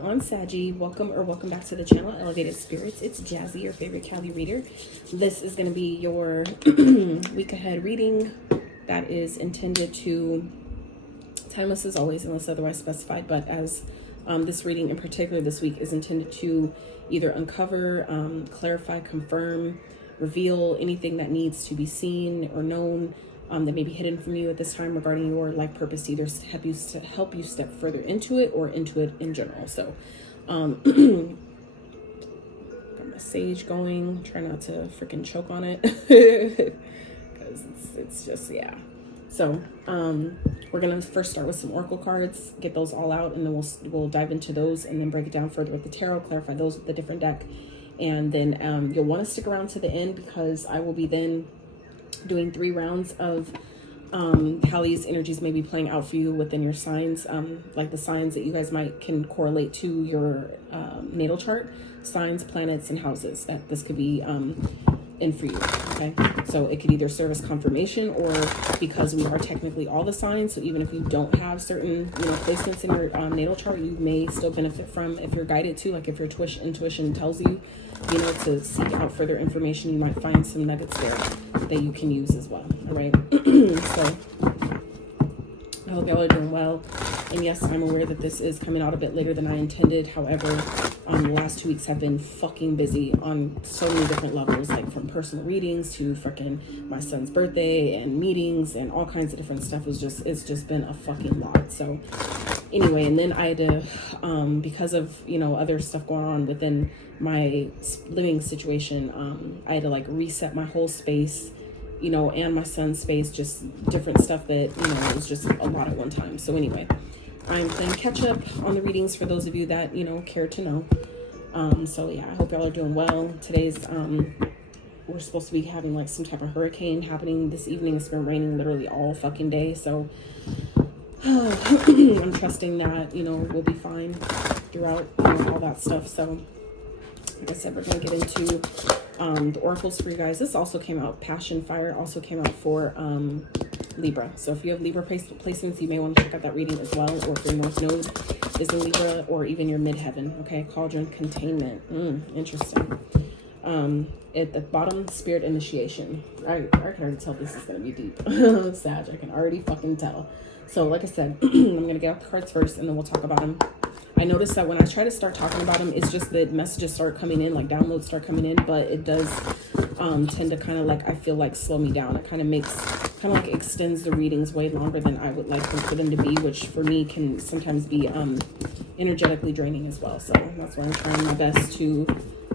on Saggy. Welcome back to the channel, Elevated Spirits. It's Jazzy, your favorite Cali reader. This is going to be your week ahead reading that is intended to, timeless as always unless otherwise specified, but as this reading in particular this week is intended to either uncover, clarify, confirm, reveal anything that needs to be seen or known that may be hidden from you at this time regarding your life purpose, either to help you step further into it or into it in general. So got my sage going, try not to freaking choke on it because it's just, yeah. So we're gonna first start with some oracle cards, get those all out, and then we'll dive into those and then break it down further with the tarot, clarify those with the different deck. And then you'll want to stick around to the end because I will be then doing 3 rounds of how these energies may be playing out for you within your signs, like the signs that you guys can correlate to your natal chart, signs, planets, and houses that this could be in for you. Okay, so it could either serve as confirmation, or because we are technically all the signs, so even if you don't have certain placements in your natal chart, you may still benefit from, if you're guided to, like if your intuition tells you to seek out further information, you might find some nuggets there that you can use as well. All right. So I hope y'all are doing well. And yes, I'm aware that this is coming out a bit later than I intended. However, the last 2 weeks have been fucking busy on so many different levels, like from personal readings to freaking my son's birthday and meetings and all kinds of different stuff. It's just been a fucking lot. So anyway, and then I had to, because of, other stuff going on within my living situation, I had to like reset my whole space, and my son's space, just different stuff that, it was just a lot at one time. So anyway, I'm playing catch up on the readings for those of you that, care to know. So yeah, I hope y'all are doing well. Today's, we're supposed to be having like some type of hurricane happening this evening. It's been raining literally all fucking day. So I'm trusting that, we'll be fine throughout all that stuff. So like I said, we're going to get into the oracles for you guys. This also came out, Passion Fire also came out for Libra. So if you have Libra placements, you may want to check out that reading as well. Or if your North Node is in Libra, or even your Midheaven. Okay, Cauldron Containment. Interesting. At the bottom, Spirit Initiation. I can already tell this is going to be deep. Sag, I can already fucking tell. So like I said, I'm going to get out the cards first and then we'll talk about them. I noticed that when I try to start talking about them, it's just that messages start coming in, like downloads start coming in, but it does tend to kind of like, I feel like, slow me down. It kind of like extends the readings way longer than I would like for them to be, which for me can sometimes be energetically draining as well. So that's why I'm trying my best to,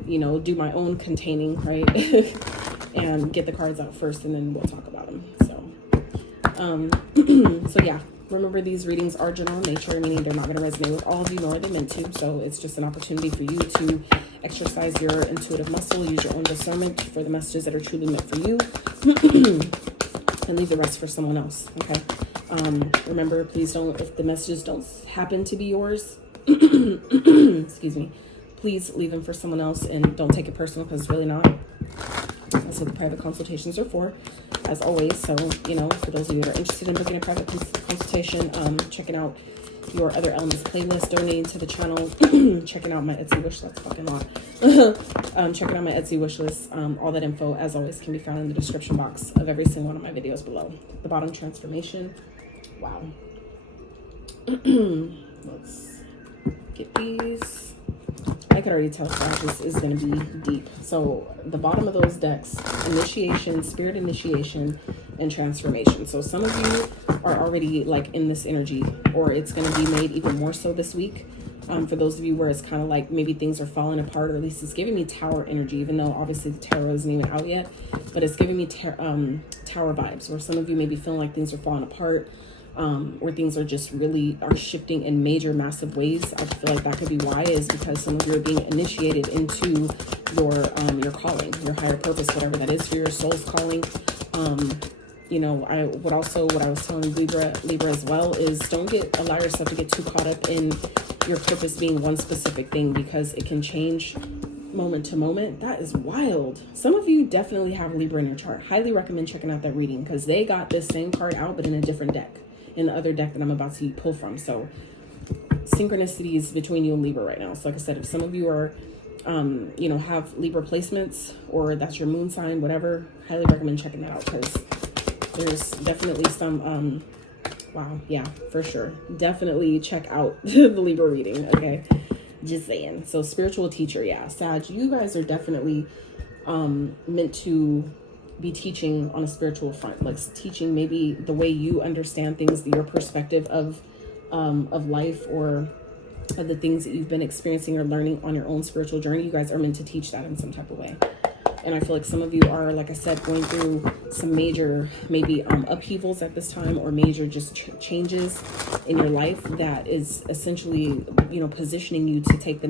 do my own containing, right? And get the cards out first and then we'll talk about them. So yeah, remember these readings are general in nature, meaning they're not going to resonate with all of you, nor are they meant to. So it's just an opportunity for you to exercise your intuitive muscle, use your own discernment for the messages that are truly meant for you, and leave the rest for someone else. Okay. Remember, please don't, if the messages don't happen to be yours, excuse me, please leave them for someone else and don't take it personal, because it's really not. That's what the private consultations are for, as always. So, for those of you that are interested in booking a private consultation, checking out your Other Elements playlist, donating to the channel, checking out my Etsy wish, that's fucking lot. Checking out my Etsy wish list, all that info, as always, can be found in the description box of every single one of my videos below. The bottom, Transformation. Wow. Let's get these. I could already tell this is going to be deep. So the bottom of those decks, Initiation, Spirit Initiation, and Transformation. So some of you are already like in this energy, or it's going to be made even more so this week. For those of you where it's kind of like maybe things are falling apart, or at least it's giving me Tower energy, even though obviously the tarot isn't even out yet, but it's giving me Tower vibes, where some of you may be feeling like things are falling apart. Or things are just really shifting in major, massive ways. I feel like that could be why, is because some of you are being initiated into your calling, your higher purpose, whatever that is for your soul's calling. What I was telling Libra as well is don't allow yourself to get too caught up in your purpose being one specific thing, because it can change moment to moment. That is wild. Some of you definitely have Libra in your chart. Highly recommend checking out that reading, because they got this same card out but in a different deck, in the other deck that I'm about to pull from. So synchronicities between you and Libra right now. So like I said, if some of you are, you know, have Libra placements, or that's your moon sign, whatever, highly recommend checking that out, because there's definitely some, wow, yeah, for sure. Definitely check out the Libra reading, okay? Just saying. So spiritual teacher, yeah. Sag, you guys are definitely meant to be teaching on a spiritual front, like teaching maybe the way you understand things, your perspective of life, or of the things that you've been experiencing or learning on your own spiritual journey. You guys are meant to teach that in some type of way. And I feel like some of you are, like I said, going through some major, maybe upheavals at this time, or major just changes in your life that is essentially, you know, positioning you to take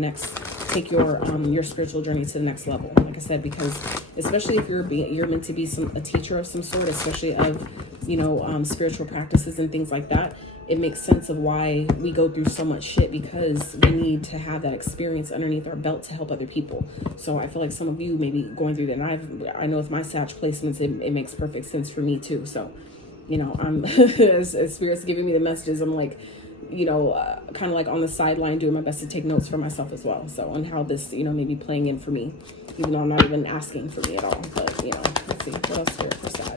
your spiritual journey to the next level. Like I said, because especially if you're meant to be a teacher of some sort, especially of, you know, spiritual practices and things like that, it makes sense of why we go through so much shit, because we need to have that experience underneath our belt to help other people. So I feel like some of you may be going through that. And I know with my Sag placements, it makes perfect sense for me too. So, you know, I'm as Spirit's giving me the messages, I'm like, you know, kind of like on the sideline doing my best to take notes for myself as well. So on how this, you know, may be playing in for me, even though I'm not even asking for me at all. But, you know, let's see, what else Spirit for Sag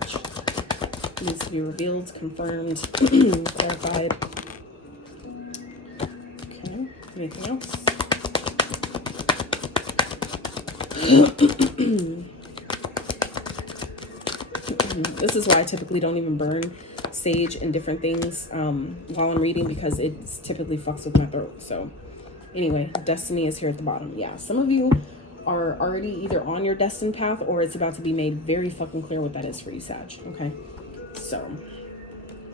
needs to be revealed, confirmed, clarified. Okay, anything else? This is why I typically don't even burn sage and different things while I'm reading, because it's typically fucks with my throat. So anyway, destiny is here at the bottom. Yeah, some of you are already either on your destined path, or it's about to be made very fucking clear what that is for you, Sag. Okay, so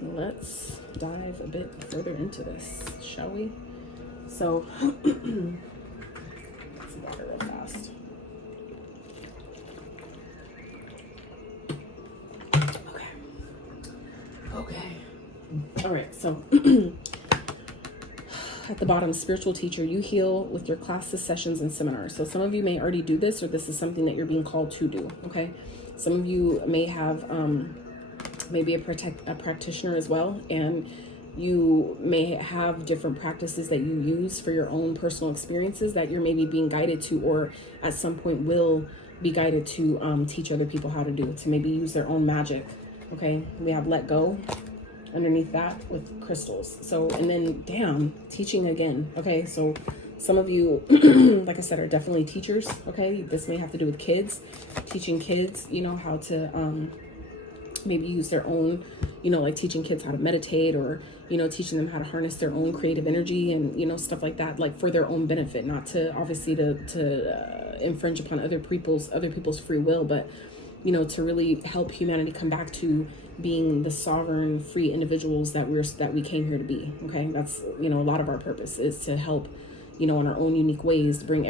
let's dive a bit further into this, shall we? So let's water real fast. Okay. All right. So at the bottom, spiritual teacher, you heal with your classes, sessions, and seminars. So some of you may already do this, or this is something that you're being called to do. Okay. Some of you may have maybe a practitioner as well, and you may have different practices that you use for your own personal experiences that you're maybe being guided to, or at some point will be guided to teach other people how to do, to maybe use their own magic. Okay, we have let go underneath that with crystals. So, and then damn, teaching again. Okay, so some of you, like I said, are definitely teachers. Okay, this may have to do with kids, teaching kids, you know, how to maybe use their own, you know, like teaching kids how to meditate, or, you know, teaching them how to harness their own creative energy, and, you know, stuff like that, like for their own benefit, not to obviously to infringe upon other people's free will, but, you know, to really help humanity come back to being the sovereign, free individuals that we came here to be. Okay, that's, you know, a lot of our purpose is to help, you know, in our own unique ways, get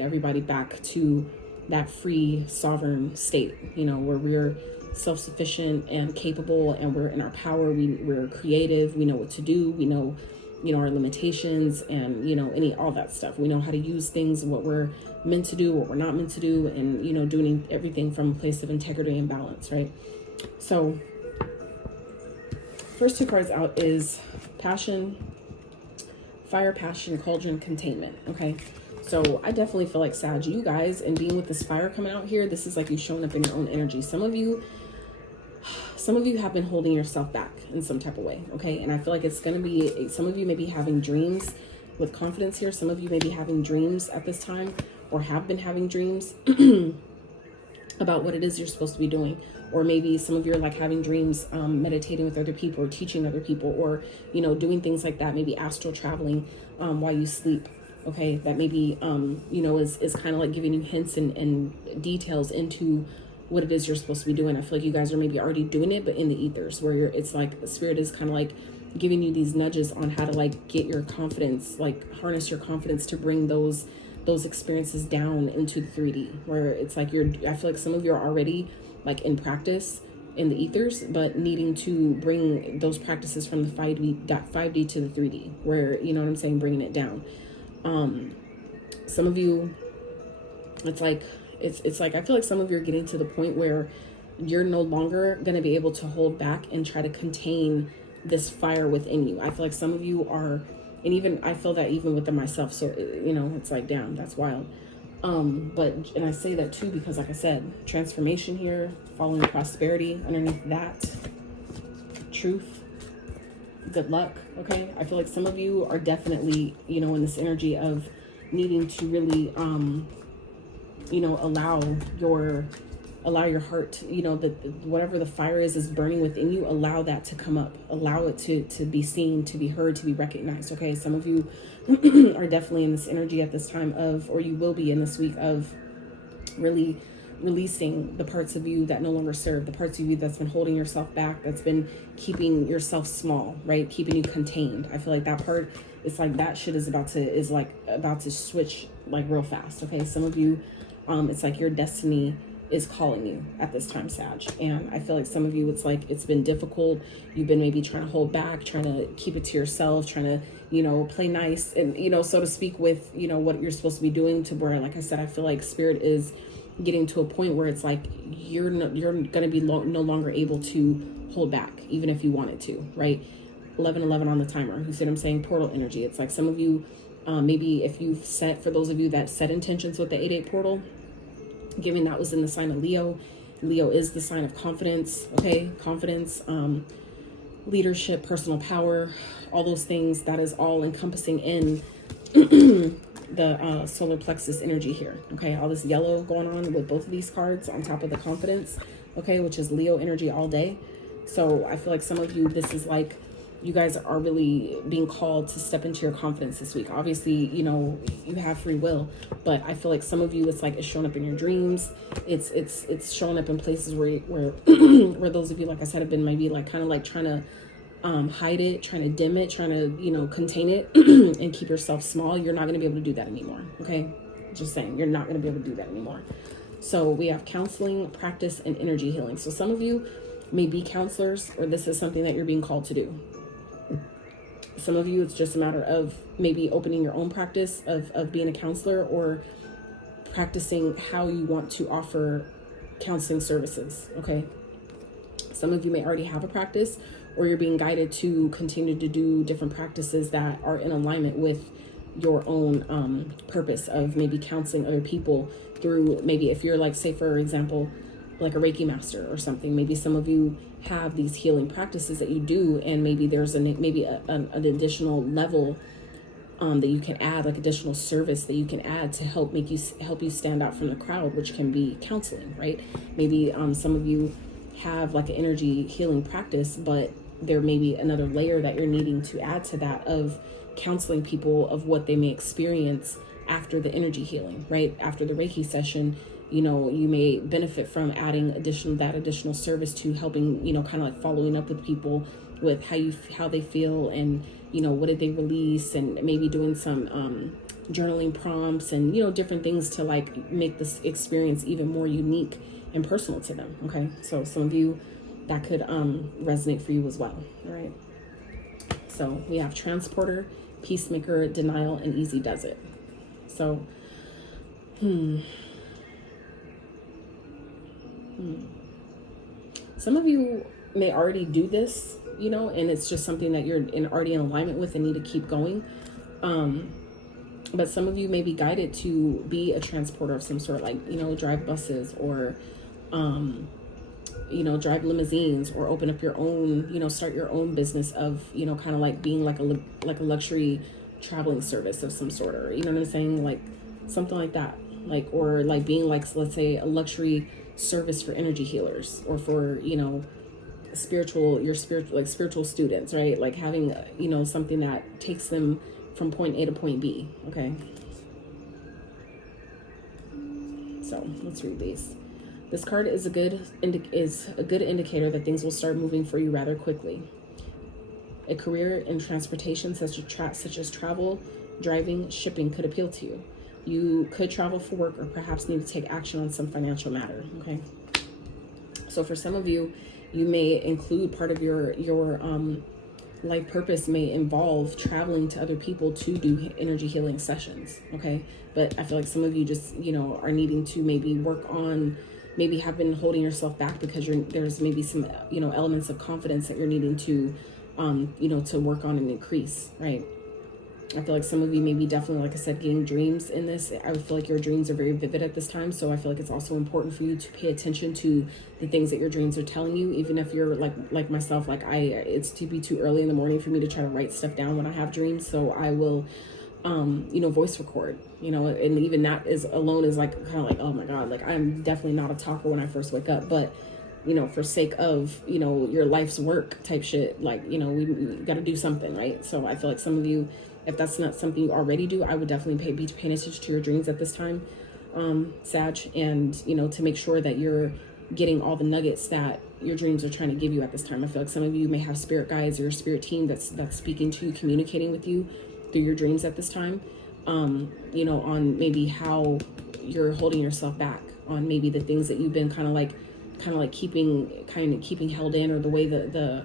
everybody back to that free, sovereign state, you know, where we're self-sufficient and capable, and we're in our power. We're creative. We know what to do. We know, you know, our limitations, and, you know, all that stuff. We know how to use things, what we're meant to do, what we're not meant to do, and, you know, doing everything from a place of integrity and balance, right? So first two cards out is passion, fire, passion, cauldron, containment. Okay, so I definitely feel like, Sag, you guys, and being with this fire coming out here, this is like you showing up in your own energy. Some of you have been holding yourself back in some type of way. Okay, and I feel like it's going to be, some of you may be having dreams with confidence here. Some of you may be having dreams at this time, or have been having dreams about what it is you're supposed to be doing. Or maybe some of you are like having dreams, meditating with other people, or teaching other people, or, you know, doing things like that, maybe astral traveling while you sleep. Okay, that maybe, you know, is kind of like giving you hints and details into what it is you're supposed to be doing. I feel like you guys are maybe already doing it, but in the ethers, where it's like the spirit is kind of like giving you these nudges on how to like get your confidence, like harness your confidence to bring those experiences down into the 3D, where it's like I feel like some of you are already like in practice in the ethers, but needing to bring those practices from the 5D to the 3D, where, you know what I'm saying, bringing it down. Some of you, it's like I feel like some of you are getting to the point where you're no longer going to be able to hold back and try to contain this fire within you. I feel like some of you are And even I feel that even within myself. So, you know, it's like, damn, that's wild. And I say that too because, like I said, transformation here, following prosperity underneath that, truth, good luck. Okay, I feel like some of you are definitely, you know, in this energy of needing to really, you know, allow your heart, you know, that whatever the fire is burning within you, allow that to come up, allow it to be seen, to be heard, to be recognized. Okay, some of you are definitely in this energy at this time of, or you will be in this week of really releasing the parts of you that no longer serve, the parts of you that's been holding yourself back, that's been keeping yourself small, right? Keeping you contained. I feel like that part, it's like that shit is about to switch like real fast. Okay, some of you, it's like your destiny is calling you at this time, Sag. And I feel like some of you, it's like it's been difficult. You've been maybe trying to hold back, trying to keep it to yourself, trying to, you know, play nice and, you know, so to speak, with, you know, what you're supposed to be doing, to where, like I said, I feel like spirit is getting to a point where it's like you're going to be no longer able to hold back, even if you wanted to, right? 11:11 on the timer. You see what I'm saying? Portal energy. It's like some of you, maybe if you've set, for those of you that set intentions with the 8/8 portal, given that was in the sign of Leo. Leo is the sign of confidence. Okay, confidence, leadership, personal power, all those things. That is all encompassing in the solar plexus energy here. Okay, all this yellow going on with both of these cards on top of the confidence, okay, which is Leo energy all day. So I feel like some of you, this is like you guys are really being called to step into your confidence this week. Obviously, you know, you have free will, but I feel like some of you, it's like it's showing up in your dreams. It's showing up in places where where those of you, like I said, have been maybe like kind of like trying to hide it, trying to dim it, trying to, you know, contain it and keep yourself small. You're not going to be able to do that anymore. Okay, just saying, you're not going to be able to do that anymore. So we have counseling, practice, and energy healing. So some of you may be counselors, or this is something that you're being called to do. Some of you, it's just a matter of maybe opening your own practice of being a counselor, or practicing how you want to offer counseling services. Okay, some of you may already have a practice, or you're being guided to continue to do different practices that are in alignment with your own purpose of maybe counseling other people through, maybe if you're like, say for example, like a Reiki master or something, maybe some of you have these healing practices that you do, and maybe there's an additional level that you can add, like additional service that you can add to help you stand out from the crowd, which can be counseling, right? Maybe some of you have like an energy healing practice, but there may be another layer that you're needing to add to that, of counseling people of what they may experience after the energy healing, right? After the Reiki session, you know, you may benefit from adding additional service to helping, you know, kind of like following up with people with how they feel, and, you know, what did they release, and maybe doing some journaling prompts, and, you know, different things to like make this experience even more unique and personal to them. Okay, so some of you, that could resonate for you as well. All right, so we have transporter, peacemaker, denial, and easy does it. So some of you may already do this, you know, and it's just something that you're already in alignment with and need to keep going. But some of you may be guided to be a transporter of some sort, like, you know, drive buses, or, you know, drive limousines, or open up your own, you know, start your own business of, you know, kind of like being like a luxury traveling service of some sort, or, you know what I'm saying? Like something like that, like, or like being like, let's say, a luxury service for energy healers, or for, you know, spiritual students, right? Like having, you know, something that takes them from point A to point B. Okay, so let's read these. This card is a good indicator that things will start moving for you rather quickly. A career in transportation, such as travel, driving, shipping, could appeal to you. You could travel for work, or perhaps need to take action on some financial matter. Okay, so for some of you, you may include part of your life purpose may involve traveling to other people to do energy healing sessions. Okay, but I feel like some of you just, you know, are needing to maybe work on, maybe have been holding yourself back because there's maybe some, you know, elements of confidence that you're needing to, you know, to work on and increase, right? I feel like some of you may be definitely, like I said, getting dreams in this. I would feel like your dreams are very vivid at this time. So I feel like it's also important for you to pay attention to the things that your dreams are telling you. Even if you're like myself, like it's to be too early in the morning for me to try to write stuff down when I have dreams. So I will, voice record, and even that is alone is like kind of like, oh my God, like I'm definitely not a talker when I first wake up, but for sake of, your life's work type shit, like, we got to do something, right? So I feel like some of you, if that's not something you already do, I would definitely be paying attention to your dreams at this time, Sag, and, to make sure that you're getting all the nuggets that your dreams are trying to give you at this time. I feel like some of you may have spirit guides or a spirit team that's speaking to you, communicating with you through your dreams at this time, on maybe how you're holding yourself back, on maybe the things that you've been kind of like keeping held in, or the way that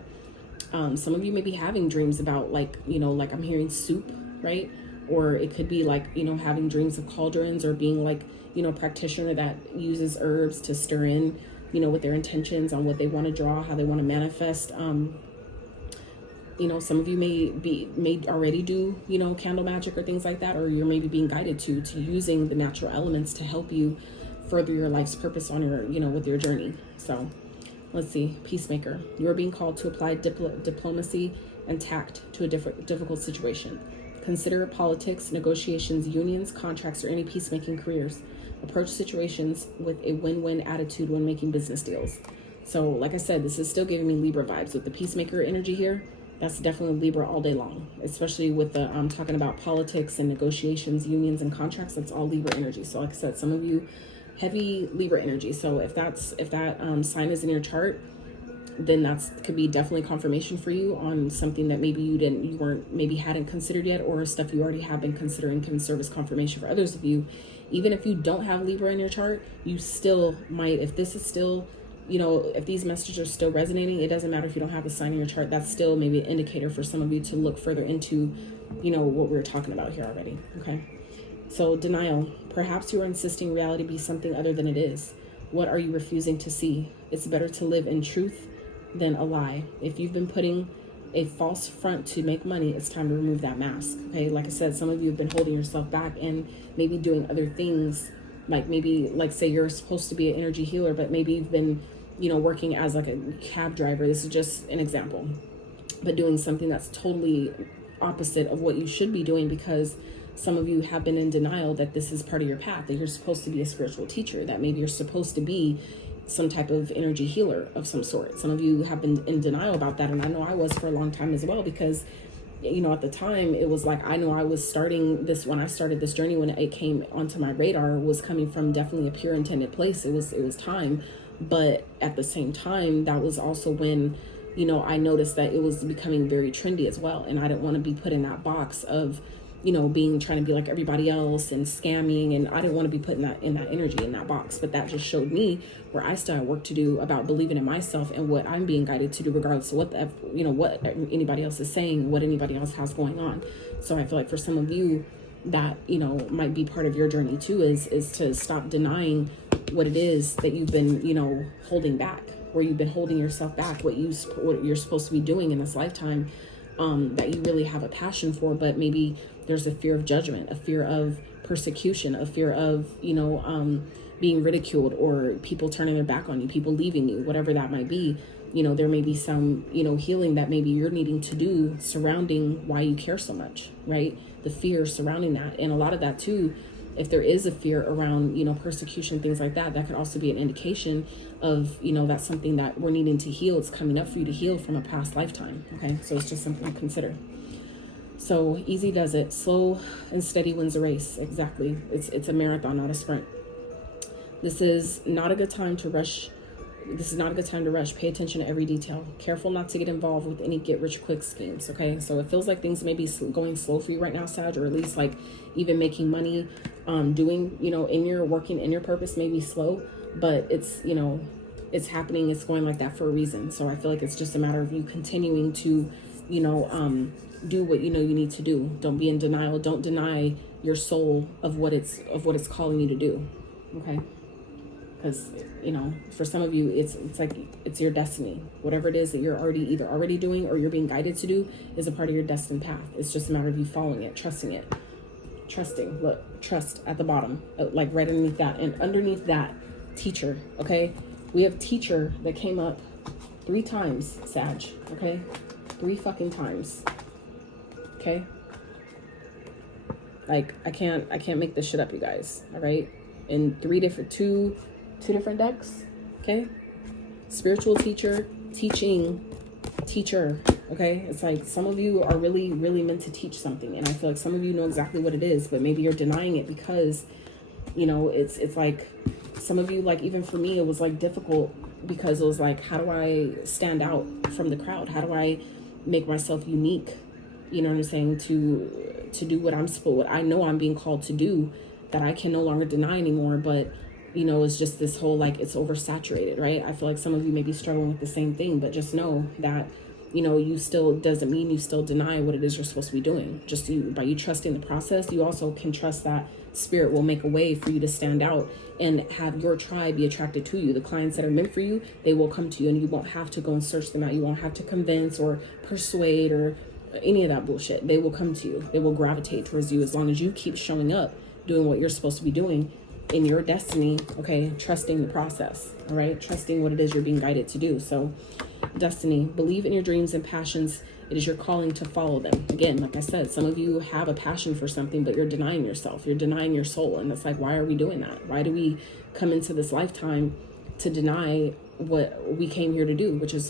some of you may be having dreams about like I'm hearing soup, right? Or it could be like, having dreams of cauldrons, or being like, a practitioner that uses herbs to stir in, with their intentions on what they want to draw, how they want to manifest. Some of you may already do, candle magic or things like that, or you're maybe being guided to using the natural elements to help you further your life's purpose on your, with your journey. So let's see, peacemaker. You are being called to apply diplomacy and tact to a difficult situation. Consider politics, negotiations, unions, contracts, or any peacemaking careers. Approach situations with a win-win attitude when making business deals. So like I said, this is still giving me Libra vibes with the peacemaker energy here. That's definitely Libra all day long, especially with the talking about politics and negotiations, unions, and contracts. That's all Libra energy. So like I said, some of you heavy Libra energy. So if that sign is in your chart, then that's could be definitely confirmation for you on something that maybe you hadn't considered yet, or stuff you already have been considering can serve as confirmation for others of you. Even if you don't have Libra in your chart, you still might, if this is still, if these messages are still resonating, it doesn't matter if you don't have a sign in your chart. That's still maybe an indicator for some of you to look further into, what we're talking about here already. Okay. So denial. Perhaps you are insisting reality be something other than it is. What are you refusing to see? It's better to live in truth than a lie. If you've been putting a false front to make money, it's time to remove that mask. Okay. Like I said, some of you have been holding yourself back and maybe doing other things. Like maybe, like say you're supposed to be an energy healer, but maybe you've been, working as like a cab driver. This is just an example, but doing something that's totally opposite of what you should be doing, because some of you have been in denial that this is part of your path, that you're supposed to be a spiritual teacher, that maybe you're supposed to be some type of energy healer of some sort. Some of you have been in denial about that. And I know I was for a long time as well, because, at the time it was like, I know I was starting this, when I started this journey, when it came onto my radar, was coming from definitely a pure intended place. It was time. But at the same time, that was also when, I noticed that it was becoming very trendy as well. And I didn't want to be put in that box of, trying to be like everybody else and scamming. And I didn't want to be put in that energy, in that box. But that just showed me where I still have work to do about believing in myself and what I'm being guided to do, regardless of what anybody else is saying, what anybody else has going on. So I feel like for some of you that, might be part of your journey too, is to stop denying what it is that you've been, holding back, where you've been holding yourself back, what you're supposed to be doing in this lifetime, that you really have a passion for, but maybe there's a fear of judgment, a fear of persecution, a fear of, being ridiculed, or people turning their back on you, people leaving you, whatever that might be. There may be some, healing that maybe you're needing to do surrounding why you care so much, right? The fear surrounding that. And a lot of that too, if there is a fear around, persecution, things like that, that could also be an indication of, that's something that we're needing to heal. It's coming up for you to heal from a past lifetime. Okay. So it's just something to consider. So easy does it. Slow and steady wins the race. Exactly. It's a marathon, not a sprint. This is not a good time to rush. Pay attention to every detail. Careful not to get involved with any get-rich-quick schemes, okay? So it feels like things may be going slow for you right now, Sag, or at least like even making money, working in your purpose may be slow, but it's, it's happening. It's going like that for a reason. So I feel like it's just a matter of you continuing to, do what you need to do. Don't be in denial. Don't deny your soul of what it's calling you to do, okay? because, you know, for some of you, it's like it's your destiny. Whatever it is that you're either already doing or you're being guided to do is a part of your destined path. It's just a matter of you following it, trusting it. Trusting, look, trust at the bottom, like right underneath that. And underneath that, teacher, okay? We have teacher that came up 3 times, Sag, okay? 3 fucking times, okay? Like, I can't make this shit up, you guys, all right? In two different decks, okay? Spiritual teacher, teaching teacher, okay? It's like some of you are really, really meant to teach something, and I feel like some of you know exactly what it is, but maybe you're denying it because, you know, it's like some of you, like even for me, it was like difficult because it was like, how do I stand out from the crowd? How do I make myself unique? You know what I'm saying? To do what I know I'm being called to do, that I can no longer deny anymore. But, you know, it's just this whole, like, it's oversaturated, right? I feel like some of you may be struggling with the same thing, but just know that, you know, you still doesn't mean you still deny what it is you're supposed to be doing. Just by you trusting the process, you also can trust that spirit will make a way for you to stand out and have your tribe be attracted to you. The clients that are meant for you, they will come to you, and you won't have to go and search them out. You won't have to convince or persuade or any of that bullshit. They will come to you. They will gravitate towards you as long as you keep showing up, doing what you're supposed to be doing in your destiny, okay? Trusting the process, all right? Trusting what it is you're being guided to do. So, destiny, believe in your dreams and passions. It is your calling to follow them. Again, like I said, some of you have a passion for something, but you're denying yourself. You're denying your soul. And it's like, why are we doing that? Why do we come into this lifetime to deny what we came here to do, which is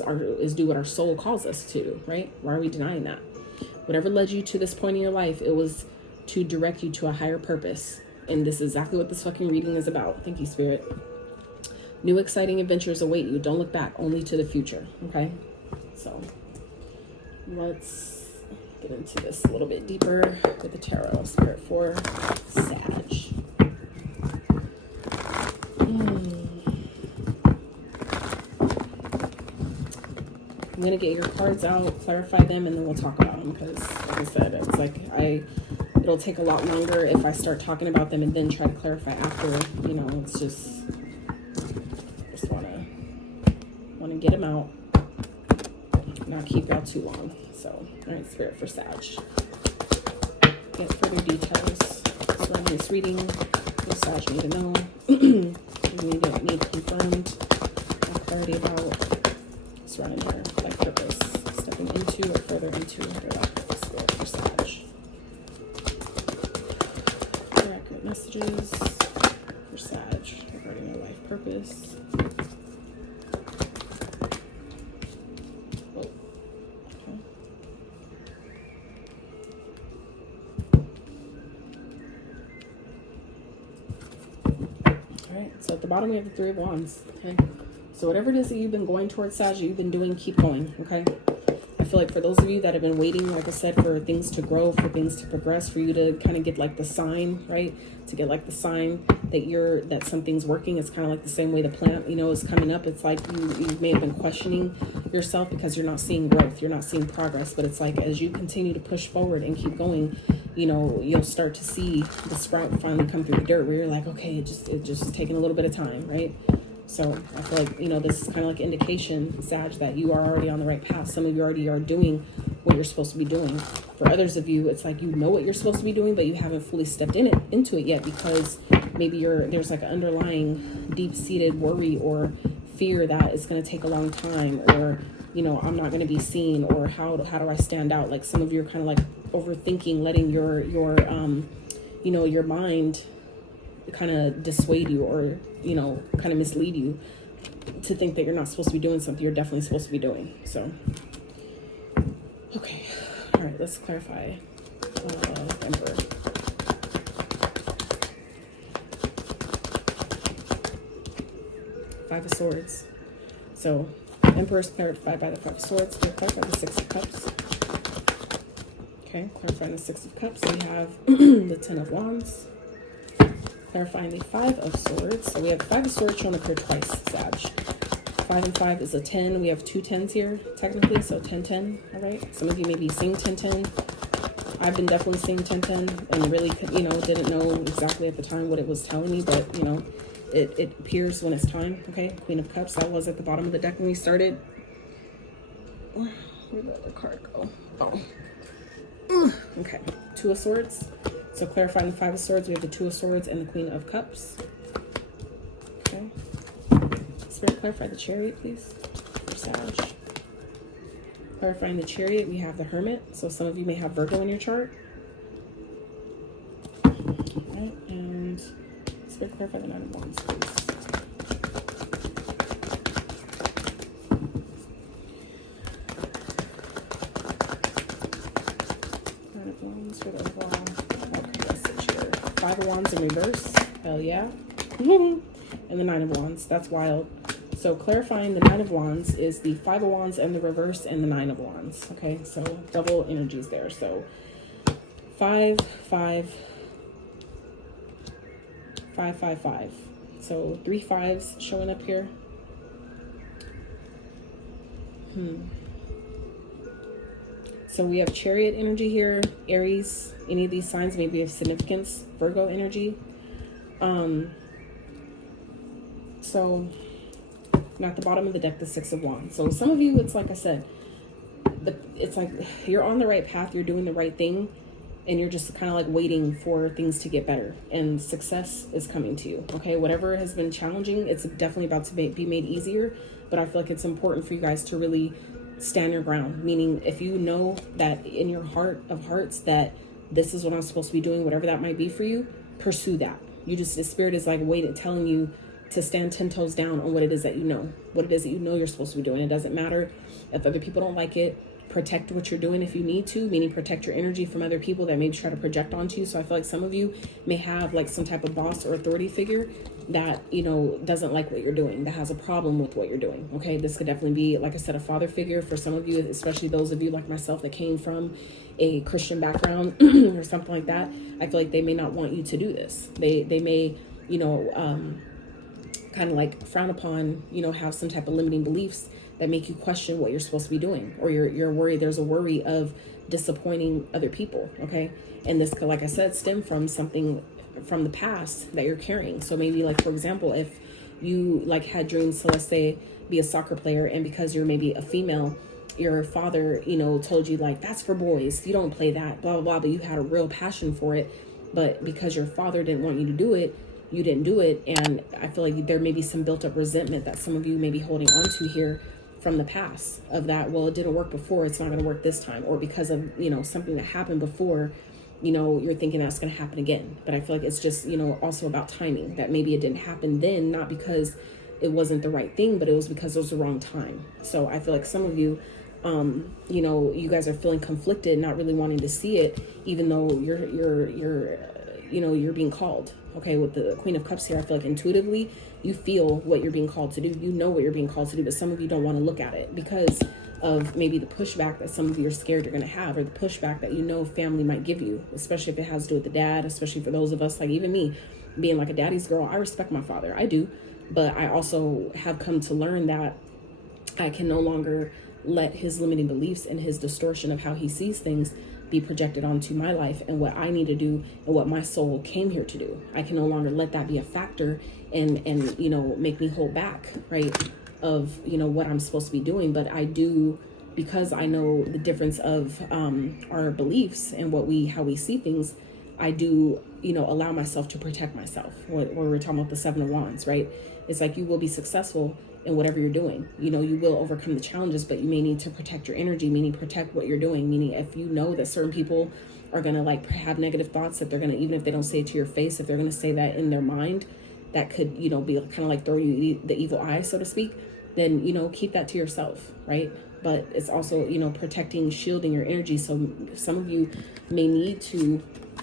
do what our soul calls us to do, right? Why are we denying that? Whatever led you to this point in your life, it was to direct you to a higher purpose. And this is exactly what this fucking reading is about. Thank you, Spirit. New exciting adventures await you. Don't look back, only to the future, okay? So let's get into this a little bit deeper with the tarot. Spirit for Sag. I'm going to get your cards out, clarify them, and then we'll talk about them, because, like I said, it's like it'll take a lot longer if I start talking about them and then try to clarify after. You know, it's just want to get them out, not keep y'all too long. So, all right, Spirit for Sag. Get further details surrounding this reading. What Sag need to know. need confirmed. Clarity about surrounding your life purpose, stepping into or further into your life purpose. Spirit for Sag. Accurate messages for Sag regarding your life purpose. Whoa. Okay. All right, so at the bottom we have the 3 of Wands. Okay. So whatever it is that you've been going towards, Sag, you've been doing, keep going, okay? I feel like for those of you that have been waiting, like I said, for things to grow, for things to progress, for you to kind of get like the sign, right? To get like the sign that something's working. It's kind of like the same way the plant, you know, is coming up. It's like you may have been questioning yourself because you're not seeing growth, you're not seeing progress. But it's like as you continue to push forward and keep going, you know, you'll start to see the sprout finally come through the dirt where you're like, okay, it just is taking a little bit of time, right? So I feel like, you know, this is kind of like indication, Sag, that you are already on the right path. Some of you already are doing what you're supposed to be doing. For others of you, it's like you know what you're supposed to be doing, but you haven't fully stepped into it yet because maybe there's like an underlying deep-seated worry or fear that it's going to take a long time, or, you know, I'm not going to be seen, or how do I stand out? Like some of you are kind of like overthinking, letting your you know, your mind kind of dissuade you, or, you know, kind of mislead you to think that you're not supposed to be doing something you're definitely supposed to be doing. So, okay. All right, let's clarify. Emperor. Five of Swords. So, Emperor is clarified by the Five of Swords, clarified by the Six of Cups. Okay, clarifying the Six of Cups. We have the Ten of Wands. Clarifying the Five of Swords. So we have Five of Swords shown up here twice, Sag. 5 and 5 is a 10. We have 2 10s here, technically, so 10-10, all right? Some of you may be seeing 10-10. I've been definitely seeing 10-10 and really, you know, didn't know exactly at the time what it was telling me, but, you know, it appears when it's time. Okay, Queen of Cups, that was at the bottom of the deck when we started. Where did the other card go? Oh, okay, Two of Swords. So clarifying the Five of Swords, we have the Two of Swords and the Queen of Cups. Okay, Spirit, clarify the Chariot, please, for Sag. Clarifying the Chariot, we have the Hermit. So some of you may have Virgo in your chart. Right, and Spirit, clarify the Nine of Wands, please. Nine of Wands for the overall. Okay, message here. Five of Wands in reverse. Hell yeah. And the Nine of Wands. That's wild. So clarifying the Nine of Wands is the Five of Wands and the reverse and the Nine of Wands. Okay, so double energies there. So 5, 5, 5, 5, 5. So 3 5s showing up here. So we have Chariot energy here, Aries, any of these signs maybe of significance, Virgo energy. So now at the bottom of the deck, the Six of Wands. So some of you, it's like I said, it's like you're on the right path, you're doing the right thing, and you're just kind of like waiting for things to get better, and success is coming to you. Okay, whatever has been challenging, it's definitely about to be made easier, but I feel like it's important for you guys to really stand your ground. Meaning, if you know that in your heart of hearts that this is what I'm supposed to be doing, whatever that might be for you, pursue that. You just, the Spirit is like telling you to stand 10 toes down on what it is that you know, you're supposed to be doing. It doesn't matter if other people don't like it. Protect what you're doing if you need to, meaning protect your energy from other people that maybe try to project onto you. So I feel like some of you may have like some type of boss or authority figure that, you know, doesn't like what you're doing, that has a problem with what you're doing. Okay, this could definitely be, like I said, a father figure for some of you, especially those of you like myself that came from a Christian background or something like that. I feel like they may not want you to do this. They may, you know, kind of like frown upon, you know, have some type of limiting beliefs that make you question what you're supposed to be doing, or you're worried. There's a worry of disappointing other people. Okay, and this could, like I said, stem from something from the past that you're carrying. So maybe, like, for example, if you like had dreams to, let's say, be a soccer player, and because you're maybe a female, your father, you know, told you like, that's for boys, you don't play that, blah blah blah, but you had a real passion for it, but because your father didn't want you to do it, you didn't do it. And I feel like there may be some built up resentment that some of you may be holding on to here from the past, of that, well, it didn't work before, it's not going to work this time, or because of, you know, something that happened before, you know, you're thinking that's going to happen again. But I feel like it's just, you know, also about timing, that maybe it didn't happen then, not because it wasn't the right thing, but it was because it was the wrong time. So I feel like some of you, you know, you guys are feeling conflicted, not really wanting to see it, even though you're you know, you're being called. Okay, with the Queen of Cups here, I feel like intuitively you feel what you're being called to do. You know what you're being called to do, but some of you don't want to look at it because of maybe the pushback that some of you are scared you're going to have, or the pushback that, you know, family might give you, especially if it has to do with the dad, especially for those of us, like even me, being like a daddy's girl. I respect my father, I do, but I also have come to learn that I can no longer let his limiting beliefs and his distortion of how he sees things be projected onto my life and what I need to do and what my soul came here to do. I can no longer let that be a factor and you know, make me hold back, right, of, you know, what I'm supposed to be doing. But I do, because I know the difference of our beliefs and how we see things, I do, you know, allow myself to protect myself. Where we're talking about the Seven of Wands, right? It's like you will be successful in whatever you're doing. You know, you will overcome the challenges, but you may need to protect your energy, meaning protect what you're doing. Meaning if you know that certain people are going to like have negative thoughts, that they're going to, even if they don't say it to your face, if they're going to say that in their mind, that could, you know, be kind of like throw you the evil eye, so to speak, then, you know, keep that to yourself, right? But it's also, you know, protecting, shielding your energy. So some of you may need to,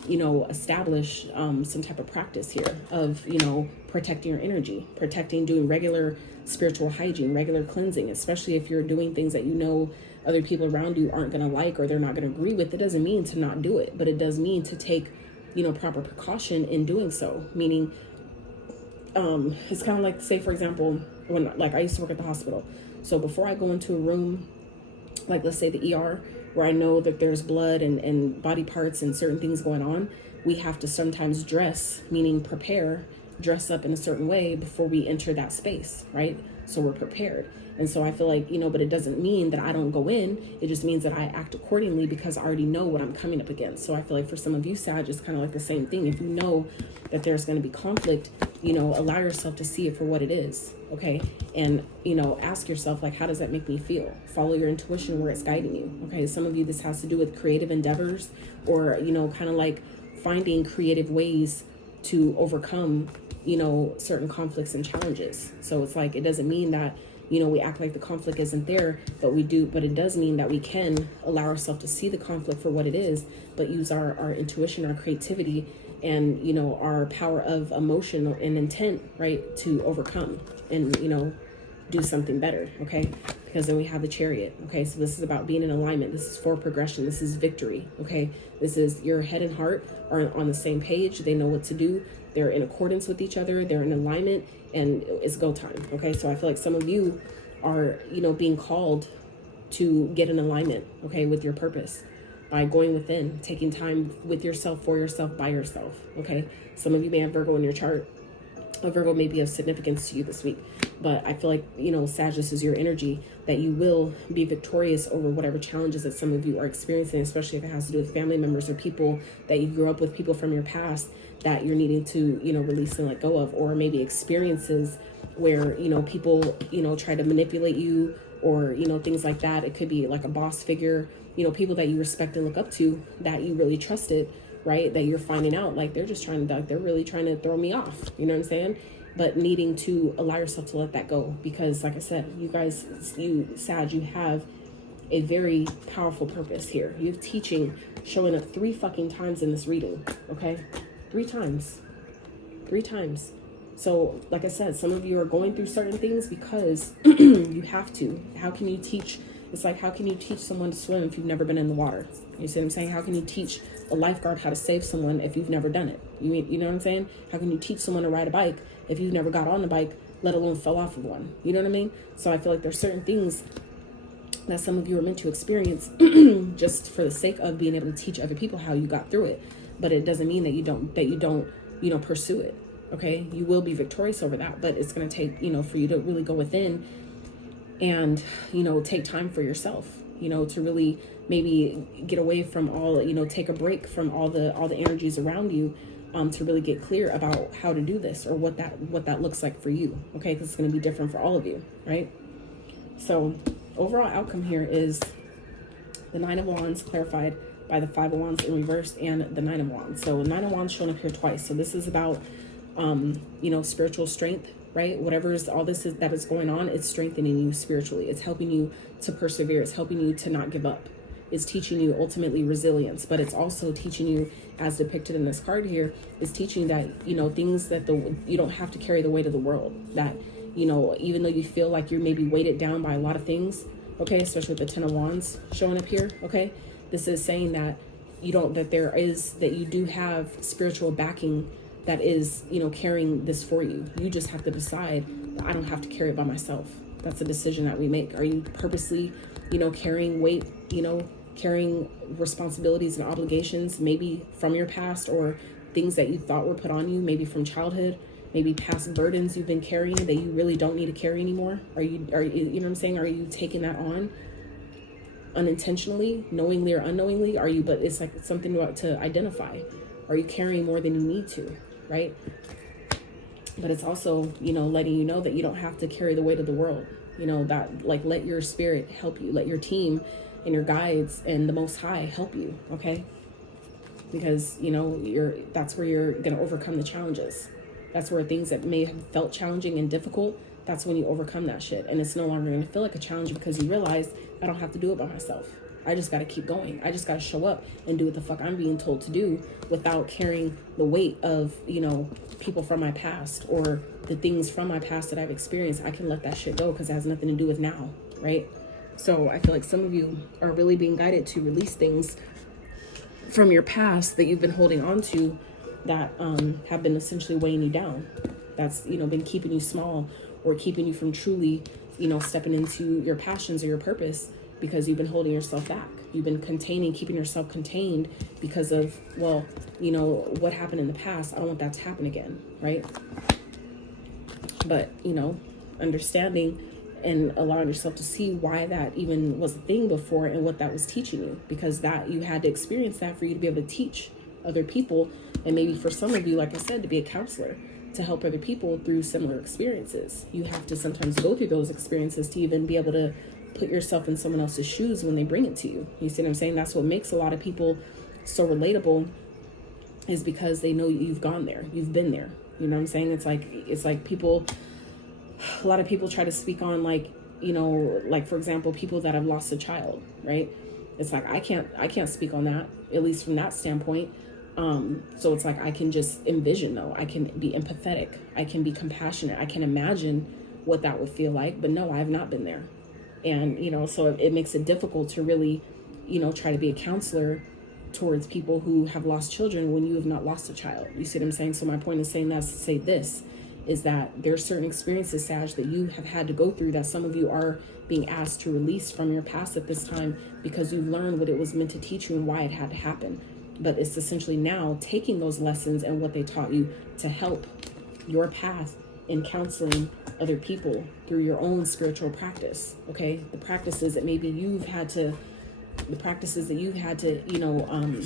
you know, establish some type of practice here of, you know, protecting your energy, doing regular spiritual hygiene, regular cleansing, especially if you're doing things that, you know, other people around you aren't going to like, or they're not going to agree with. It doesn't mean to not do it, but it does mean to take, you know, proper precaution in doing so. Meaning, it's kind of like, say, for example, when, like, I used to work at the hospital. So before I go into a room, like, let's say the ER, where I know that there's blood and body parts and certain things going on, we have to sometimes dress, meaning prepare dress up in a certain way before we enter that space, right? So we're prepared. And so I feel like, but it doesn't mean that I don't go in. It just means that I act accordingly because I already know what I'm coming up against. So I feel like for some of you, Sag, it's kind of like the same thing. If you know that there's going to be conflict, allow yourself to see it for what it is. Okay. And, ask yourself, like, how does that make me feel? Follow your intuition where it's guiding you. Okay. Some of you, this has to do with creative endeavors or, kind of like finding creative ways to overcome, certain conflicts and challenges. So it's like, it doesn't mean that, we act like the conflict isn't there, but it does mean that we can allow ourselves to see the conflict for what it is, but use our intuition, our creativity, and, our power of emotion and intent, right, to overcome and, do something better. Okay. Because then we have the Chariot. Okay. So this is about being in alignment. This is for progression. This is victory. Okay. This is your head and heart are on the same page. They know what to do. They're in accordance with each other. They're in alignment, and it's go time. Okay. So I feel like some of you are, being called to get in alignment, okay, with your purpose by going within, taking time with yourself, for yourself, by yourself. Okay. Some of you may have Virgo in your chart. A Virgo may be of significance to you this week, but I feel like, Sag, this is your energy that you will be victorious over whatever challenges that some of you are experiencing, especially if it has to do with family members or people that you grew up with, people from your past that you're needing to, release and let go of, or maybe experiences where, people, try to manipulate you or, things like that. It could be like a boss figure, people that you respect and look up to that you really trusted, right? That you're finding out like they're really trying to throw me off. You know what I'm saying? But needing to allow yourself to let that go, because like I said, you guys, Sag, you have a very powerful purpose here. You have teaching showing up 3 fucking times in this reading. Okay. 3 times. So like I said, some of you are going through certain things because you have to. How can you teach? It's like, how can you teach someone to swim if you've never been in the water? You see what I'm saying? How can you teach a lifeguard how to save someone if you've never done it? You know what I'm saying? How can you teach someone to ride a bike if you've never got on a bike, let alone fell off of one? You know what I mean? So I feel like there's certain things that some of you are meant to experience just for the sake of being able to teach other people how you got through it. But it doesn't mean that you don't pursue it. Okay. You will be victorious over that, but it's going to take, for you to really go within and, take time for yourself, to really maybe get away from all, take a break from all the energies around you, to really get clear about how to do this or what that looks like for you. Okay. Because it's going to be different for all of you. Right. So overall outcome here is the 9 of Wands clarified by the 5 of Wands in reverse and the 9 of Wands. So 9 of Wands showing up here twice. So this is about, spiritual strength, right? Whatever is all this is that is going on, it's strengthening you spiritually. It's helping you to persevere. It's helping you to not give up. It's teaching you ultimately resilience, but it's also teaching you, as depicted in this card here, is teaching that, things that you don't have to carry the weight of the world. That, even though you feel like you're maybe weighted down by a lot of things, okay, especially with the 10 of Wands showing up here, okay, this is saying that you do have spiritual backing that is, carrying this for you. You just have to decide that I don't have to carry it by myself. That's a decision that we make. Are you purposely, carrying weight, carrying responsibilities and obligations, maybe from your past or things that you thought were put on you, maybe from childhood, maybe past burdens you've been carrying that you really don't need to carry anymore? Are you know what I'm saying? Are you taking that on unintentionally, knowingly or unknowingly? But it's like something to identify. Are you carrying more than you need to, right? But it's also, letting you know that you don't have to carry the weight of the world, that like, let your spirit help you, let your team and your guides and the Most High help you. Okay. Because, that's where you're going to overcome the challenges. That's where things that may have felt challenging and difficult, that's when you overcome that shit. And it's no longer going to feel like a challenge because you realize I don't have to do it by myself. I just got to keep going. I just got to show up and do what the fuck I'm being told to do without carrying the weight of, people from my past or the things from my past that I've experienced. I can let that shit go because it has nothing to do with now, right? So I feel like some of you are really being guided to release things from your past that you've been holding on to that have been essentially weighing you down. That's, been keeping you small or keeping you from truly, stepping into your passions or your purpose because you've been holding yourself back. You've been keeping yourself contained because of, what happened in the past. I don't want that to happen again, right? But, you know, understanding and allowing yourself to see why that even was a thing before and what that was teaching you, because that you had to experience that for you to be able to teach other people. And maybe for some of you, like I said, to be a counselor, to help other people through similar experiences. You have to sometimes go through those experiences to even be able to put yourself in someone else's shoes when they bring it to you. You see what I'm saying? That's what makes a lot of people so relatable, is because they know you've gone there, you've been there. You know what I'm saying? It's like people, a lot of people try to speak on, like, you know, like, for example, people that have lost a child, right? It's like, I can't speak on that, at least from that standpoint. So it's like, I can just envision, though. I can be empathetic. I can be compassionate. I can imagine what that would feel like, but no, I have not been there. And, you know, so it makes it difficult to really, you know, try to be a counselor towards people who have lost children when you have not lost a child. You see what I'm saying? So my point is saying that, to say this, is that there are certain experiences, Sag, that you have had to go through, that some of you are being asked to release from your past at this time, because you've learned what it was meant to teach you and why it had to happen. But it's essentially now taking those lessons and what they taught you to help your path in counseling other people through your own spiritual practice. Okay, the practices that maybe you've had to, you know,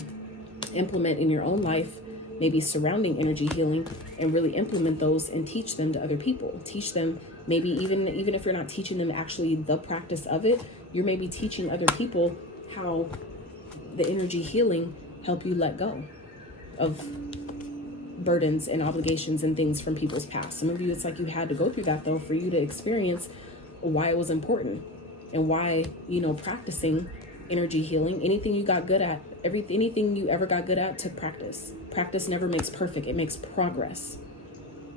implement in your own life, maybe surrounding energy healing, and really implement those and teach them to other people. Teach them, maybe even if you're not teaching them actually the practice of it, you're maybe teaching other people how the energy healing help you let go of burdens and obligations and things from people's past. Some of you, it's like you had to go through that, though, for you to experience why it was important, and why, you know, practicing energy healing, anything you got good at, anything you ever got good at, took practice. Practice never makes perfect, it makes progress.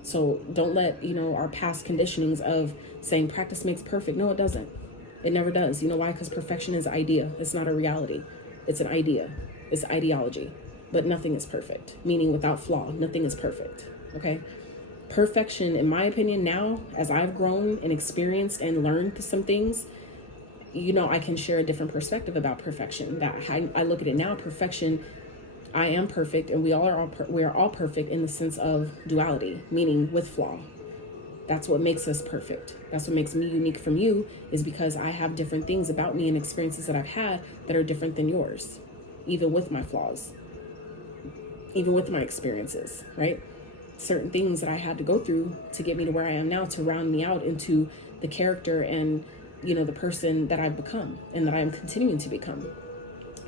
So don't let, you know, our past conditionings of saying practice makes perfect. No, it doesn't. It never does. You know why? Because perfection is an idea. It's not a reality. It's an idea. It's ideology. But nothing is perfect, meaning without flaw. Nothing is perfect. Okay? Perfection, in my opinion, now, as I've grown and experienced and learned some things, you know, I can share a different perspective about perfection. That I look at it now, perfection, I am perfect, and we are all perfect in the sense of duality, meaning with flaw. That's what makes us perfect. That's what makes me unique from you, is because I have different things about me and experiences that I've had that are different than yours, even with my flaws, even with my experiences, right? Certain things that I had to go through to get me to where I am now, to round me out into the character and, you know, the person that I've become and that I am continuing to become.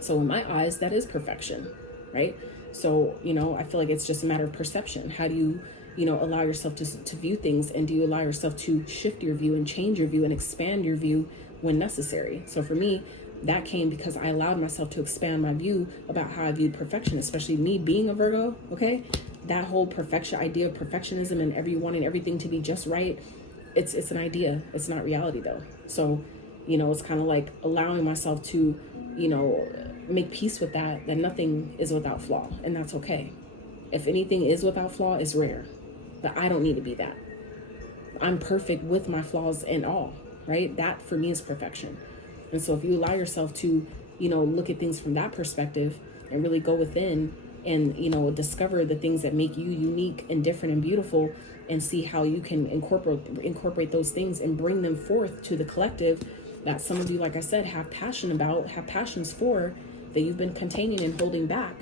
So in my eyes, that is perfection, right? So, you know, I feel like it's just a matter of perception. How do you, you know, allow yourself to view things, and do you allow yourself to shift your view and change your view and expand your view when necessary? So for me, that came because I allowed myself to expand my view about how I viewed perfection, especially me being a Virgo, okay? That whole perfection idea of perfectionism and wanting everything to be just right, it's an idea. It's not reality, though. So, you know, it's kind of like allowing myself to, you know, make peace with that nothing is without flaw, and that's okay. If anything is without flaw, it's rare, but I don't need to be that. I'm perfect with my flaws and all, right? That for me is perfection. And so if you allow yourself to, you know, look at things from that perspective and really go within and, you know, discover the things that make you unique and different and beautiful, and see how you can incorporate those things and bring them forth to the collective that some of you, like I said, have passions for, that you've been containing and holding back,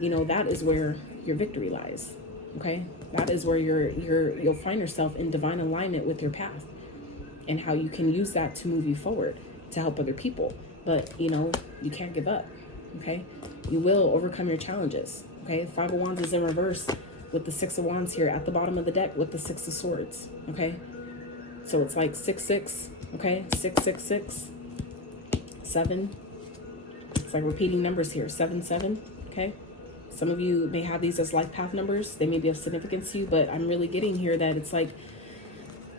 you know, that is where your victory lies. Okay? That is where you'll find yourself in divine alignment with your path, and how you can use that to move you forward, to help other people. But, you know, you can't give up. Okay? You will overcome your challenges. Okay? The Five of Wands is in reverse with the Six of Wands here at the bottom of the deck with the Six of Swords. Okay? So it's like 6-6. Okay? 6-6-6. 7. It's like repeating numbers here. 7-7. Okay? Some of you may have these as life path numbers. They may be of significance to you, but I'm really getting here that it's like,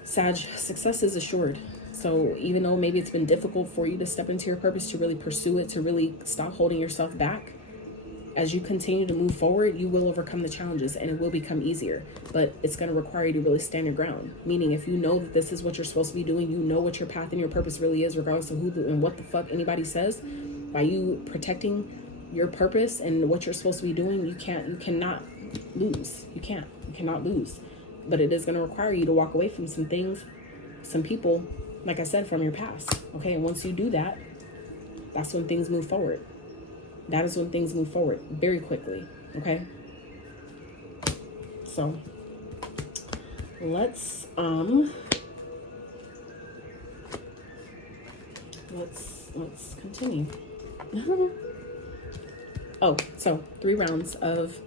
Sag, success is assured. So even though maybe it's been difficult for you to step into your purpose, to really pursue it, to really stop holding yourself back, as you continue to move forward, you will overcome the challenges, and it will become easier. But it's going to require you to really stand your ground. Meaning, if you know that this is what you're supposed to be doing, you know what your path and your purpose really is, regardless of who and what the fuck anybody says, by you protecting your purpose and what you're supposed to be doing, you cannot lose. You cannot lose. but it is going to require you to walk away from some things, some people, like I said, from your past. Okay. And once you do that, that's when things move forward. That is when things move forward very quickly. Okay. So let's continue. Oh, so 3 rounds of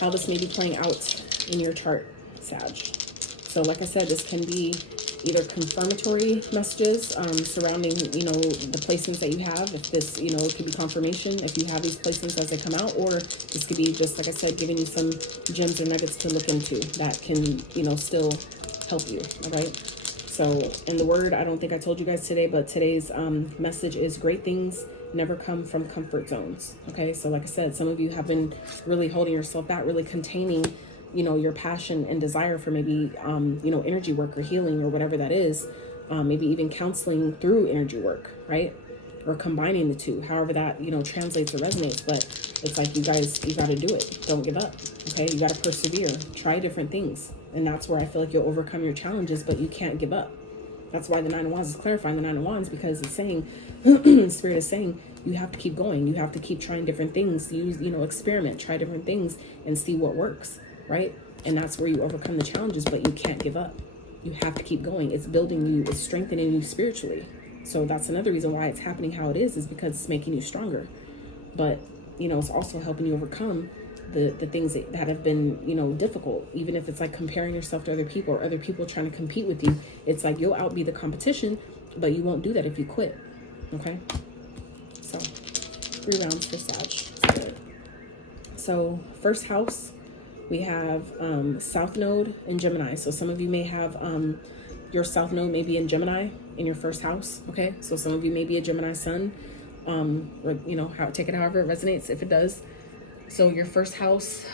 how this may be playing out in your chart, Sag. So like I said, this can be either confirmatory messages surrounding, the placements that you have. If this, it could be confirmation if you have these placements as they come out, or this could be just, like I said, giving you some gems or nuggets to look into that can, still help you. All right. So in the word, I don't think I told you guys today, but today's message is great things never come from comfort zones. Okay. So like I said, some of you have been really holding yourself back, really containing, your passion and desire for maybe, energy work or healing or whatever that is. Maybe even counseling through energy work, right? Or combining the two, however that, translates or resonates. But it's like, you guys, you got to do it. Don't give up. Okay. You got to persevere, try different things. And that's where I feel like you'll overcome your challenges, but you can't give up. That's why the 9 of Wands is clarifying the 9 of Wands, because it's saying, Spirit is saying, you have to keep going. You have to keep trying different things. Use, experiment, try different things and see what works, right? And that's where you overcome the challenges, but you can't give up. You have to keep going. It's building you. It's strengthening you spiritually. So that's another reason why it's happening how it is because it's making you stronger. But, it's also helping you overcome the things that have been, difficult. Even if it's like comparing yourself to other people or other people trying to compete with you, it's like you'll outbe the competition, but you won't do that if you quit. Okay. So 3 rounds for Sag. So first house, we have South Node in Gemini. So some of you may have your South Node may be in Gemini in your first house. Okay. So some of you may be a Gemini sun, or, take it however it resonates, if it does. So your first house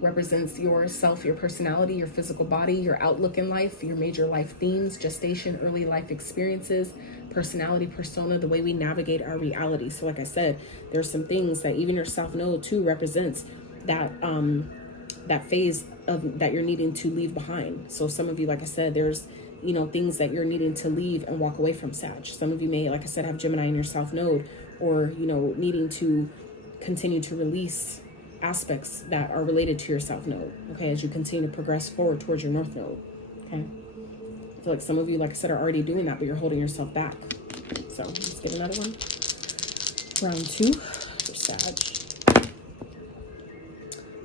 represents yourself, your personality, your physical body, your outlook in life, your major life themes, gestation, early life experiences, personality, persona, the way we navigate our reality. So like I said, there's some things that even your South Node too represents that that phase of that you're needing to leave behind. So some of you, like I said, there's things that you're needing to leave and walk away from, Sag. Some of you may, like I said, have Gemini in your South Node, or needing to continue to release aspects that are related to your South Node, okay, as you continue to progress forward towards your North Node. Okay, I feel like some of you, like I said, are already doing that, but you're holding yourself back. So let's get another one. Round 2 for Sag.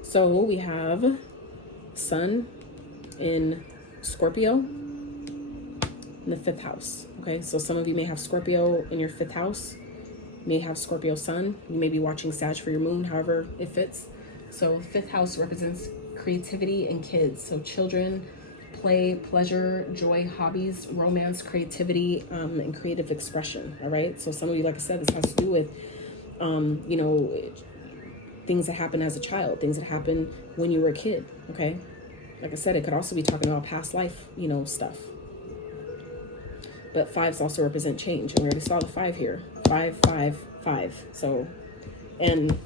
So we have Sun in Scorpio in the 5th house. Okay, so some of you may have Scorpio in your 5th house. May have Scorpio sun. You may be watching Sag for your moon, however it fits. So 5th house represents creativity and kids. So children, play, pleasure, joy, hobbies, romance, creativity, and creative expression. All right. So some of you, like I said, this has to do with, things that happen as a child, things that happen when you were a kid. Okay. Like I said, it could also be talking about past life, stuff. But 5s also represent change. And we already saw the 5 here. 5, 5, 5. So, and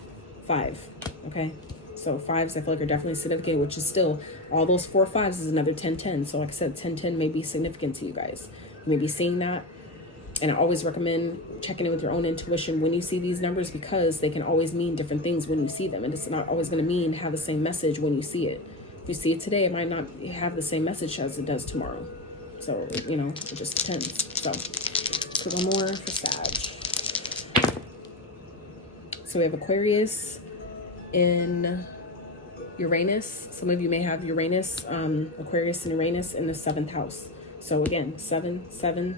5. Okay. So 5s, I feel like, are definitely significant, which is still, all those 4 5s is another 10, 10. So like I said, 10, 10 may be significant to you guys. You may be seeing that. And I always recommend checking in with your own intuition when you see these numbers, because they can always mean different things when you see them. And it's not always going to have the same message when you see it. If you see it today, it might not have the same message as it does tomorrow. So, it just depends. So, let's do one more for Sag. So we have Aquarius in Uranus. Some of you may have Uranus, Aquarius and Uranus in the 7th house. So again, 7, 7.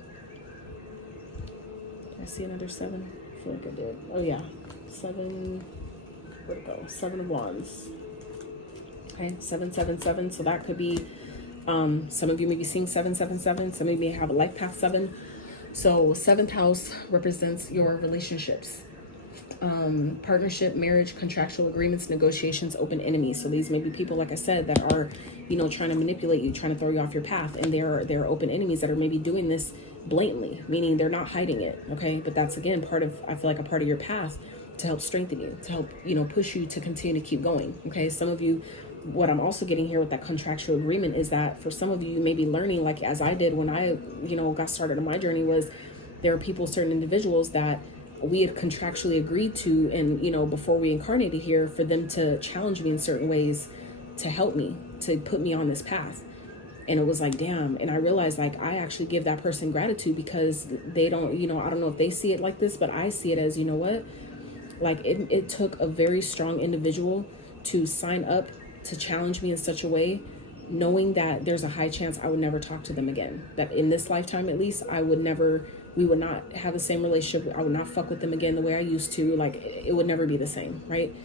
Did I see another 7? I feel like I did. Oh yeah, 7. Where'd it go? 7 of Wands. Okay, 7, 7, 7. So that could be, some of you may be seeing 7, 7, 7. Some of you may have a life path 7. So 7th house represents your relationships, partnership, marriage, contractual agreements, negotiations, open enemies. So these may be people, like I said, that are, trying to manipulate you, trying to throw you off your path. And they're open enemies that are maybe doing this blatantly, meaning they're not hiding it. Okay. But that's, again, I feel like a part of your path to help strengthen you, to help, push you to continue to keep going. Okay. Some of you what I'm also getting here with that contractual agreement is that for some of you, you may be learning, like as I did when I, got started on my journey, was there are people, certain individuals that we had contractually agreed to, and, before we incarnated here, for them to challenge me in certain ways, to help me, to put me on this path. And it was like, damn. And I realized, like, I actually give that person gratitude, because they don't, I don't know if they see it like this, but I see it as, what? Like it took a very strong individual to sign up to challenge me in such a way, knowing that there's a high chance I would never talk to them again. That in this lifetime, at least, we would not have the same relationship. I would not fuck with them again the way I used to. Like, it would never be the same, right?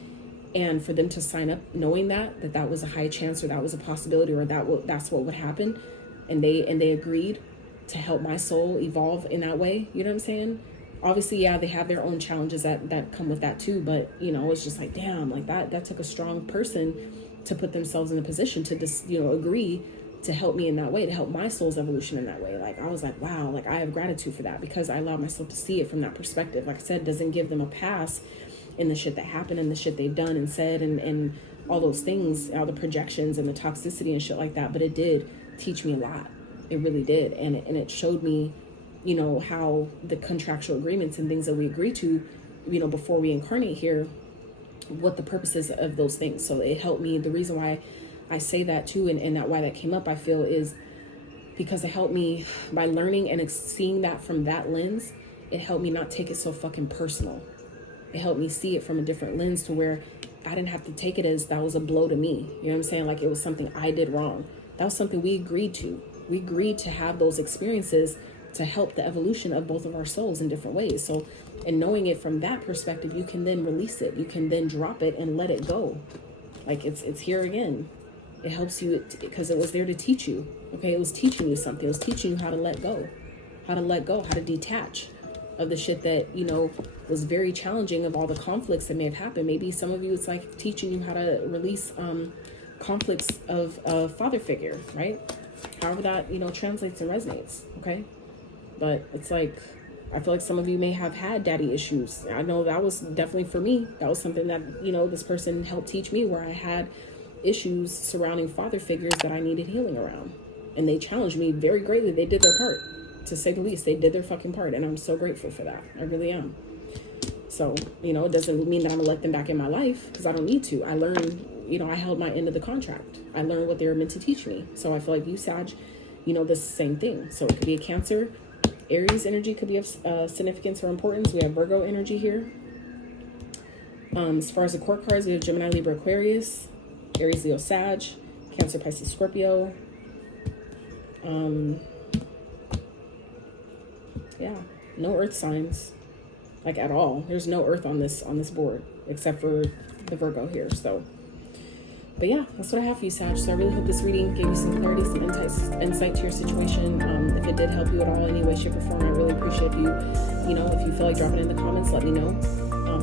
And for them to sign up knowing that was a high chance, or that was a possibility, or that's what would happen, and they agreed to help my soul evolve in that way. You know what I'm saying? Obviously, yeah, they have their own challenges that come with that too. But, it's just like, damn, like that took a strong person to put themselves in a position to just, agree to help me in that way, to help my soul's evolution in that way. Like, I was like, wow, like I have gratitude for that, because I allowed myself to see it from that perspective. Like I said, doesn't give them a pass in the shit that happened and the shit they've done and said and all those things, all the projections and the toxicity and shit like that. But it did teach me a lot. It really did. And it showed me, how the contractual agreements and things that we agree to, before we incarnate here, what the purposes of those things. So it helped me. The reason why I say that too, and that why that came up, I feel, is because it helped me by learning and seeing that from that lens. It helped me not take it so fucking personal. It helped me see it from a different lens, to where I didn't have to take it as that was a blow to me. You know what I'm saying? Like it was something I did wrong. That was something we agreed to. We agreed to have those experiences to help the evolution of both of our souls in different ways. So, and knowing it from that perspective, you can then release it. You can then drop it and let it go. Like it's here again. It helps you because it was there to teach you. Okay, it was teaching you something. It was teaching you how to let go, how to detach of the shit that, was very challenging, of all the conflicts that may have happened. Maybe some of you, it's like teaching you how to release conflicts of a father figure, right? However that, translates and resonates, okay? But it's like, I feel like some of you may have had daddy issues. I know that was definitely for me. That was something that, this person helped teach me, where I had issues surrounding father figures that I needed healing around. And they challenged me very greatly. They did their part, to say the least. They did their fucking part. And I'm so grateful for that. I really am. So, it doesn't mean that I'm gonna let them back in my life, because I don't need to. I learned, I held my end of the contract. I learned what they were meant to teach me. So I feel like you, Sag, this is the same thing. So it could be a Cancer. Aries energy could be of significance or importance. We have Virgo energy here. As far as the court cards, we have Gemini, Libra, Aquarius, Aries, Leo, Sag, Cancer, Pisces, Scorpio. Yeah, no earth signs, like at all. There's no earth on this board except for the Virgo here. So, but yeah, that's what I have for you, Sag. So I really hope this reading gave you some clarity, some insight to your situation. If it did help you at all, any way, shape, or form, I really appreciate if you, if you feel like dropping it in the comments, let me know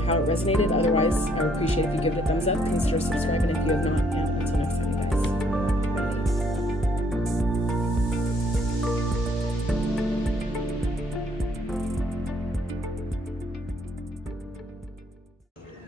how it resonated. Otherwise, I would appreciate if you give it a thumbs up, consider subscribing if you have not, and until next time, you guys.